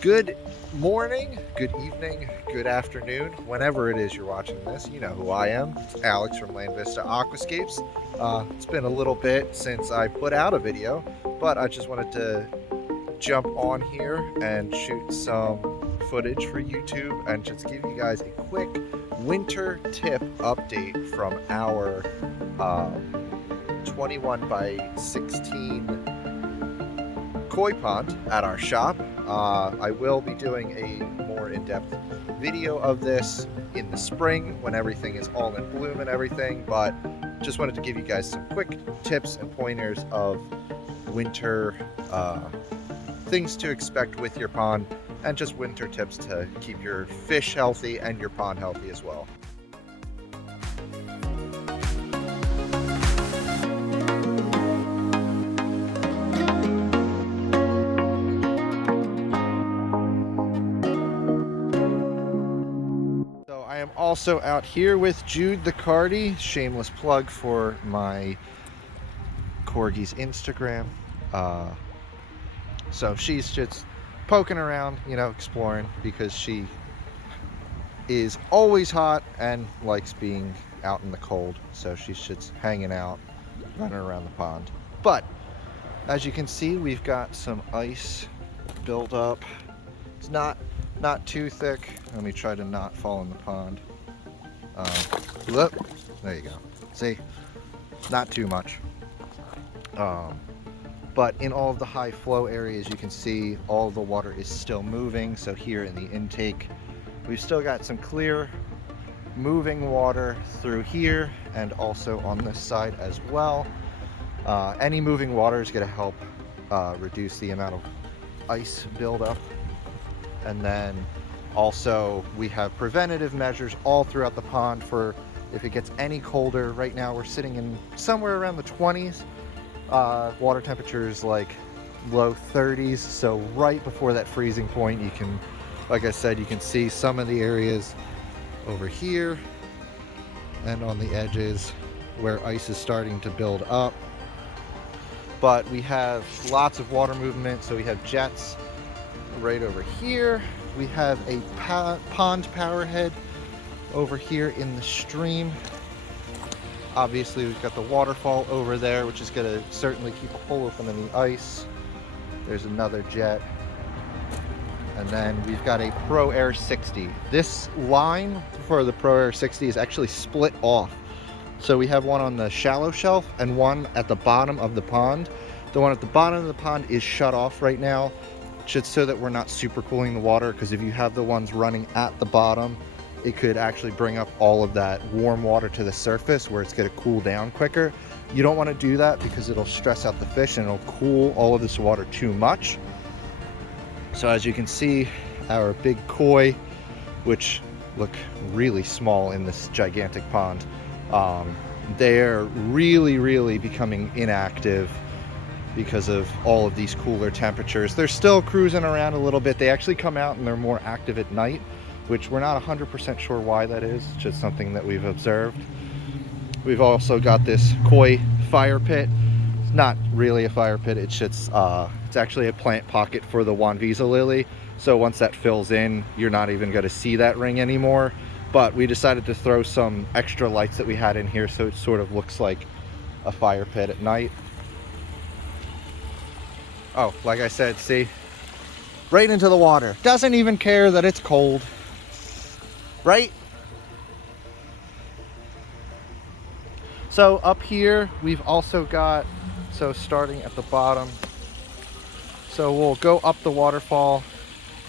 Good morning, good evening, good afternoon, whenever it is you're watching this. You know who I am. It's Alex from Land Vista Aquascapes. It's been a little bit since I put out a video, but I just wanted to jump on here and shoot some footage for YouTube and just give you guys a quick winter tip update from our 21 by 16 koi pond at our shop. I will be doing a more in-depth video of this in the spring when everything is all in bloom and everything, but just wanted to give you guys some quick tips and pointers of winter things to expect with your pond, and just winter tips to keep your fish healthy and your pond healthy as well. So I am also out here with Jude the Cardi, shameless plug for my corgi's Instagram. So she's just poking around, exploring, because she is always hot and likes being out in the cold. So she's just hanging out, running around the pond. But as you can see, we've got some ice built up. It's not too thick. Let me try to not fall in the pond. Look, there you go. See, not too much. But in all of the high flow areas, you can see all of the water is still moving. So here in the intake, we've still got some clear moving water through here and also on this side as well. Any moving water is going to help reduce the amount of ice buildup. And then also we have preventative measures all throughout the pond for if it gets any colder. Right now we're sitting in somewhere around the 20s. Water temperatures like low 30s, so right before that freezing point, you can, like I said, you can see some of the areas over here and on the edges where ice is starting to build up. But we have lots of water movement, so we have jets right over here. We have a pond power head over here in the stream. Obviously, we've got the waterfall over there, which is going to certainly keep a hole open in the ice. There's another jet. And then we've got a Pro Air 60. This line for the Pro Air 60 is actually split off. So we have one on the shallow shelf and one at the bottom of the pond. The one at the bottom of the pond is shut off right now, just so that we're not super cooling the water, because if you have the ones running at the bottom, it could actually bring up all of that warm water to the surface where it's going to cool down quicker. You don't want to do that because it'll stress out the fish and it'll cool all of this water too much. So as you can see, our big koi, which look really small in this gigantic pond, they're really becoming inactive because of all of these cooler temperatures. They're still cruising around a little bit. They actually come out and they're more active at night, which we're not 100% sure why that is. It's just something that we've observed. We've also got this koi fire pit. It's not really a fire pit, it's just it's actually a plant pocket for the Wanvisa lily. So once that fills in, you're not even going to see that ring anymore. But we decided to throw some extra lights that we had in here so it sort of looks like a fire pit at night. Oh, like I said, see? Right into the water. Doesn't even care that it's cold. Right? So up here, we've also got, so starting at the bottom, so we'll go up the waterfall.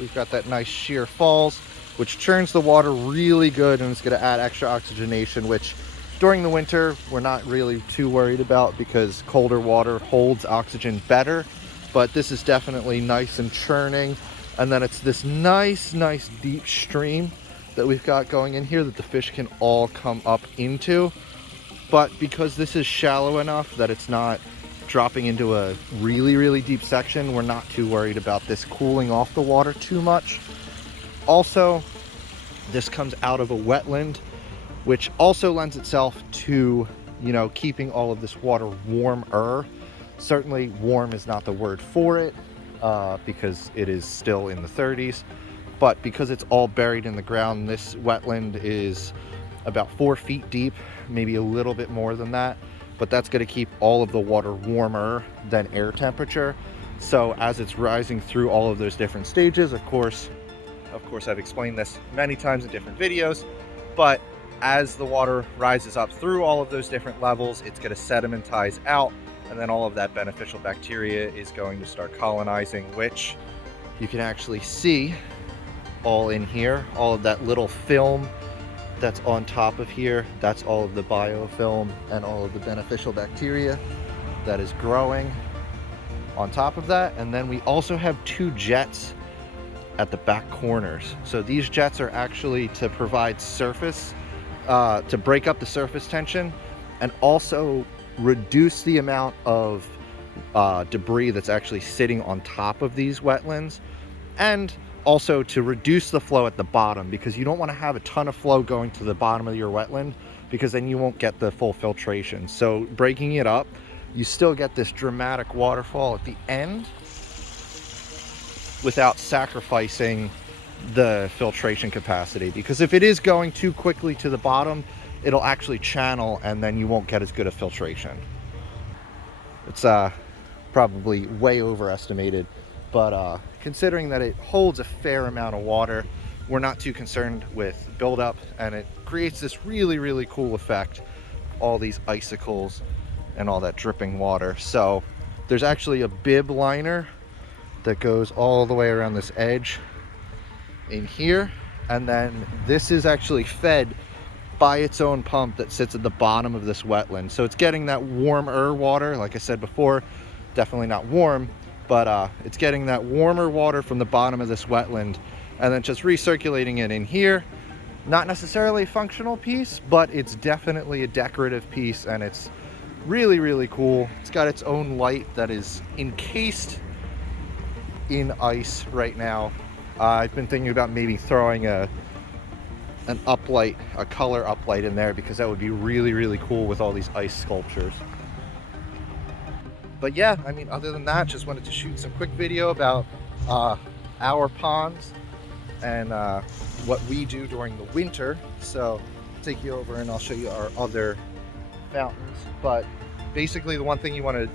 We've got that nice sheer falls, which churns the water really good, and it's going to add extra oxygenation, which during the winter, we're not really too worried about because colder water holds oxygen better. But this is definitely nice and churning. And then it's this nice deep stream that we've got going in here that the fish can all come up into. But because this is shallow enough that it's not dropping into a really deep section, we're not too worried about this cooling off the water too much. Also, this comes out of a wetland, which also lends itself to, keeping all of this water warmer. Certainly warm is not the word for it. because it is still in the 30s. But because it's all buried in the ground, this wetland is about 4 feet deep, maybe a little bit more than that. But that's going to keep all of the water warmer than air temperature. So as it's rising through all of those different stages, of course I've explained this many times in different videos, but as the water rises up through all of those different levels, it's going to sedimentize out, and then all of that beneficial bacteria is going to start colonizing, which you can actually see all in here. All of that little film that's on top of here, that's all of the biofilm and all of the beneficial bacteria that is growing on top of that. And then we also have 2 jets at the back corners. So these jets are actually to provide surface, to break up the surface tension, and also reduce the amount of debris that's actually sitting on top of these wetlands, and also to reduce the flow at the bottom, because you don't want to have a ton of flow going to the bottom of your wetland, because then you won't get the full filtration. So breaking it up, you still get this dramatic waterfall at the end without sacrificing the filtration capacity, because if it is going too quickly to the bottom, it'll actually channel and then you won't get as good a filtration. It's probably way overestimated, but considering that it holds a fair amount of water, we're not too concerned with buildup, and it creates this really cool effect, all these icicles and all that dripping water. So there's actually a bib liner that goes all the way around this edge in here, and then this is actually fed by its own pump that sits at the bottom of this wetland. So it's getting that warmer water, like I said before, definitely not warm, but it's getting that warmer water from the bottom of this wetland and then just recirculating it in here. Not necessarily a functional piece, but it's definitely a decorative piece, and it's really cool. It's got its own light that is encased in ice right now. I've been thinking about maybe throwing an uplight, a color uplight in there, because that would be really cool with all these ice sculptures. But yeah, I mean, other than that, just wanted to shoot some quick video about our ponds and what we do during the winter. So I'll take you over and I'll show you our other fountains. But basically the one thing you want to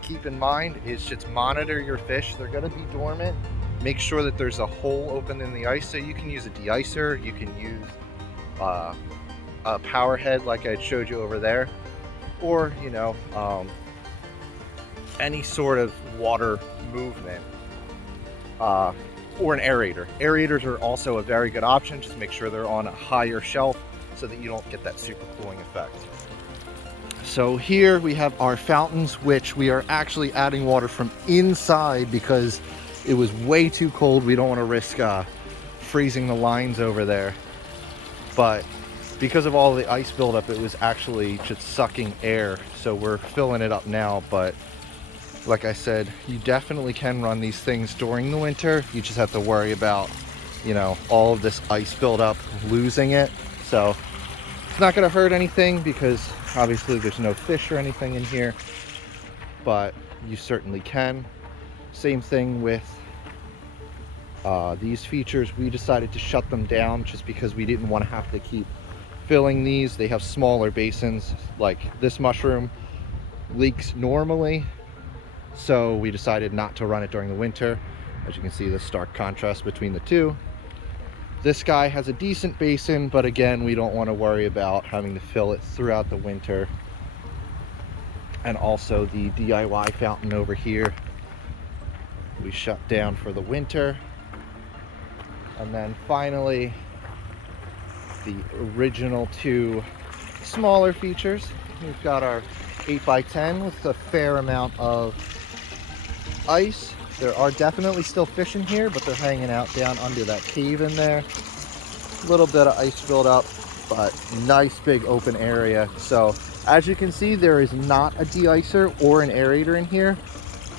keep in mind is just monitor your fish. They're going to be dormant. Make sure that there's a hole open in the ice, so you can use a de-icer, you can use a power head like I showed you over there, or you know, any sort of water movement, or an aerator. Aerators are also a very good option. Just make sure they're on a higher shelf so that you don't get that super cooling effect. So here we have our fountains, which we are actually adding water from inside because it was way too cold. We don't want to risk freezing the lines over there. But because of all the ice buildup, it was actually just sucking air. So we're filling it up now. But like I said, you definitely can run these things during the winter. You just have to worry about, you know, all of this ice buildup, losing it. So it's not going to hurt anything because obviously there's no fish or anything in here, but you certainly can. Same thing with these features. We decided to shut them down just because we didn't want to have to keep filling these. They have smaller basins, like this mushroom leaks normally, so we decided not to run it during the winter. As you can see, the stark contrast between the two. This guy has a decent basin, but again, we don't want to worry about having to fill it throughout the winter. And also the DIY fountain over here, we shut down for the winter. And then finally, the original two smaller features. We've got our 8x10 with a fair amount of ice. There are definitely still fish in here, but they're hanging out down under that cave in there. A little bit of ice buildup, but nice big open area. So as you can see, there is not a de-icer or an aerator in here,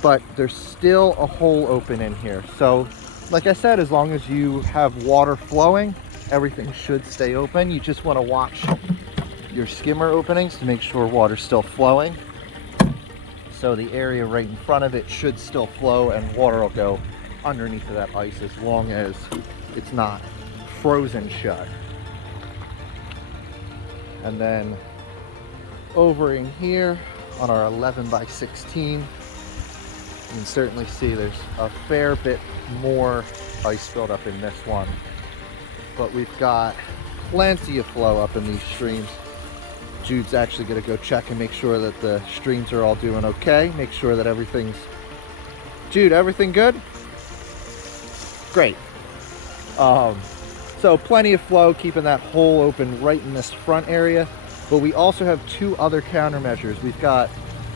but there's still a hole open in here. So like I said, as long as you have water flowing, everything should stay open. You just want to watch your skimmer openings to make sure water's still flowing. So the area right in front of it should still flow and water will go underneath of that ice as long as it's not frozen shut. And then over in here on our 11 by 16, you can certainly see there's a fair bit more ice buildup in this one. But we've got plenty of flow up in these streams. Jude's actually going to go check and make sure that the streams are all doing okay. Make sure that everything's... Jude, everything good? Great. So plenty of flow, keeping that hole open right in this front area. But we also have two other countermeasures. We've got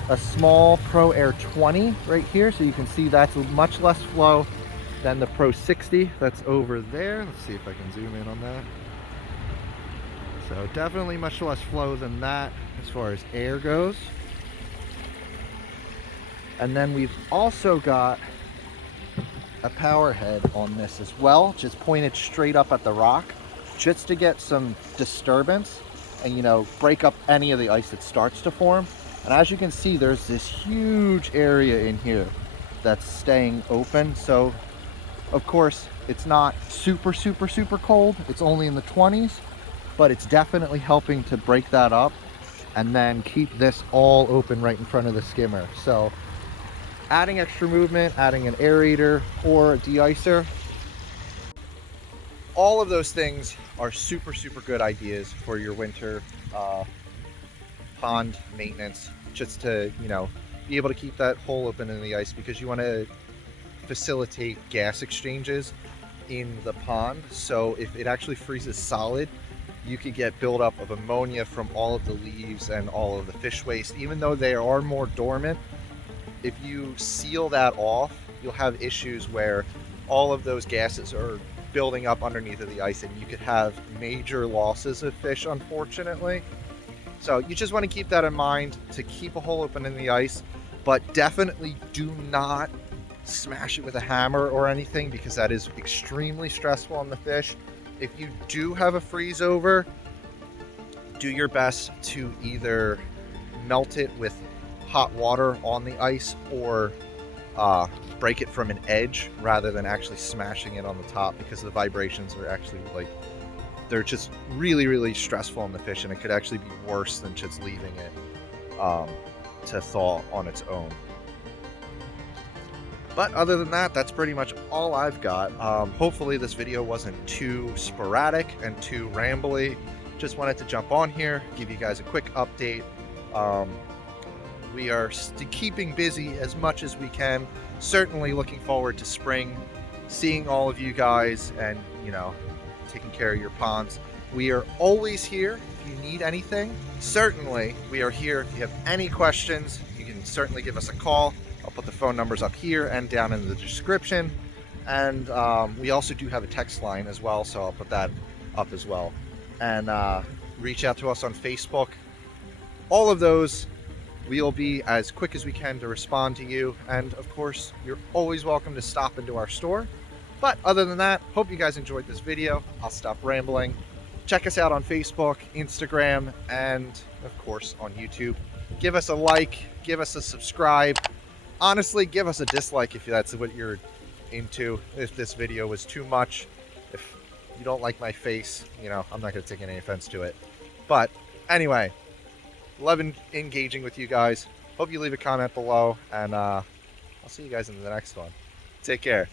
a small Pro Air 20 right here. So you can see that's much less flow than the Pro 60 that's over there. Let's see if I can zoom in on that. So definitely much less flow than that as far as air goes. And then we've also got a power head on this as well, just pointed straight up at the rock, just to get some disturbance and, you know, break up any of the ice that starts to form. And as you can see, there's this huge area in here that's staying open. So of course it's not super cold, it's only in the 20s, but it's definitely helping to break that up and then keep this all open right in front of the skimmer. So adding extra movement, adding an aerator or a de-icer, all of those things are super good ideas for your winter pond maintenance, just to, you know, be able to keep that hole open in the ice, because you want to facilitate gas exchanges in the pond. So if it actually freezes solid, you could get buildup of ammonia from all of the leaves and all of the fish waste. Even though they are more dormant, if you seal that off, you'll have issues where all of those gases are building up underneath of the ice, and you could have major losses of fish, unfortunately. So you just want to keep that in mind, to keep a hole open in the ice, but definitely do not smash it with a hammer or anything, because that is extremely stressful on the fish. If you do have a freeze over, do your best to either melt it with hot water on the ice or break it from an edge rather than actually smashing it on the top, because the vibrations are actually, like, they're just really stressful on the fish, and it could actually be worse than just leaving it to thaw on its own. But other than that, that's pretty much all I've got. Hopefully this video wasn't too sporadic and too rambly. Just wanted to jump on here, give you guys a quick update. We are keeping busy as much as we can. Certainly looking forward to spring, seeing all of you guys and, you know, taking care of your ponds. We are always here if you need anything. Certainly we are here if you have any questions. You can certainly give us a call. I'll put the phone numbers up here and down in the description. And we also do have a text line as well, so I'll put that up as well. And reach out to us on Facebook. All of those, we'll be as quick as we can to respond to you. And of course, you're always welcome to stop into our store. But other than that, hope you guys enjoyed this video. I'll stop rambling. Check us out on Facebook, Instagram, and of course on YouTube. Give us a like, give us a subscribe. Honestly, give us a dislike if that's what you're into. If this video was too much, if you don't like my face, you know, I'm not going to take any offense to it. But anyway, love engaging with you guys. Hope you leave a comment below, and I'll see you guys in the next one. Take care.